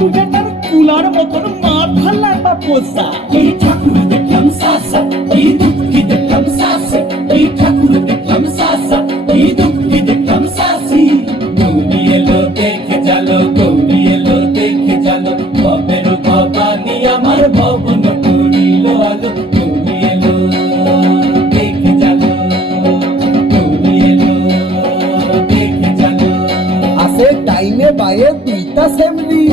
তুলে তার তুলার মতন মাথা লাগা পোষা। এই ঠাকুর দেখলাম সাসা, এই দুঃখী দেখলাম সাসা, এই ঠাকুর দেখলাম সাসা, এই দুঃখী দেখলাম সাসি। গৌরী এলো দেখে জালো, গৌরী এলো দেখে জালো, ভবের ভবানী আমার ভবন করিল আলো। গৌরী এলো দেখে জালো, গৌরী এলো দেখে জালো। আসে ডাইনে বায়ে দুইটা সেমরি,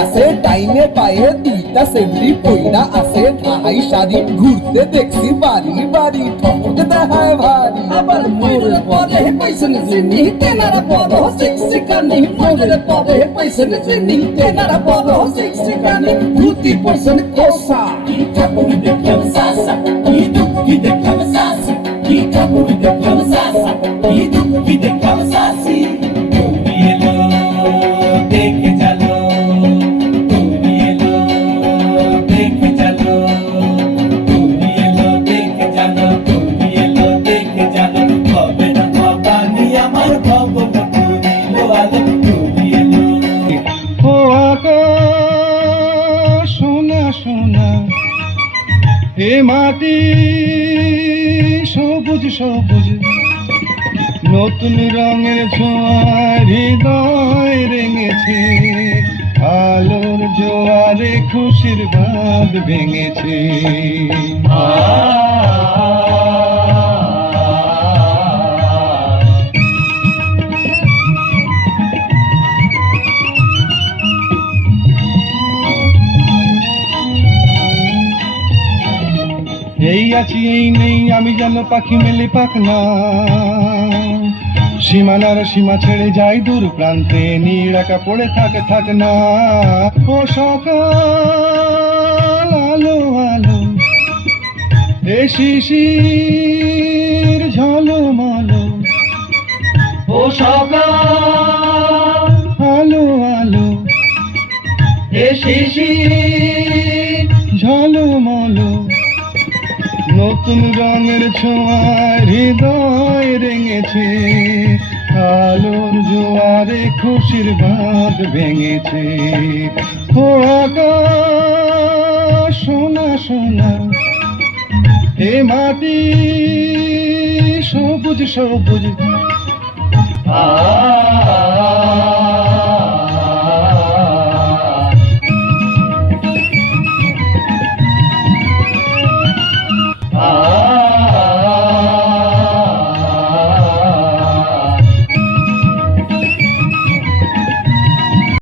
আসে ডাইনে বায়ে দুইটা সেমরি পইরা আছে ঠাহাই শাড়ি, ঘুরতে দেখছি বাড়ি বাড়ি, ঠক দেখায় ভারী। আবার ময়ূরের পরে পয়সন জিনি তেনারা বড় শিক্ষিকানি, ময়ূরের পরে পয়সন জিনি তেনারা বড় শিক্ষিকানি, ধুতি পয়সন কোসা। এই ঠাকুর দেখলাম সাসা, এই দুঃখী দেখলাম সাসি, এই ঠাকুর দেখলাম সাসা, এই দুঃখী দেখলাম সাসি। গৌরী এলো দেখে জালো, গৌরী এলো দেখে জালো, গৌরী এলো দেখে জালো, গৌরী এলো দেখে জালো, ভবের ভবানী আমার ভবন করিল আলো। গৌরী এলো। ও আকাশ সোনা সোনা, এ মাটি সবুজ সবুজ, নতুন রঙের ছোঁয়ার হৃদয় রেঙেছে, আলোর জোয়ারে খুশির বাঁধ ভেঙেছে। এই আছি এই নেই আমি যেন পাখি মেলে পাখনা, সীমানার সীমা ছেড়ে যাই দূর প্রান্তে, নীড় একা পড়ে থাকে থাক না। ও সকাল আলো আলো, এ শিশির ঝলমলো, ও সকাল আলো আলো, এ শিশির ঝলমলো, নতুন রঙের ছোঁয়ার হৃদয় রেঙেছে, আলোর জোয়ারে খুশির বাঁধ ভেঙেছে। ও আকাশ সোনা সোনা, এ মাটি সবুজ সবুজ।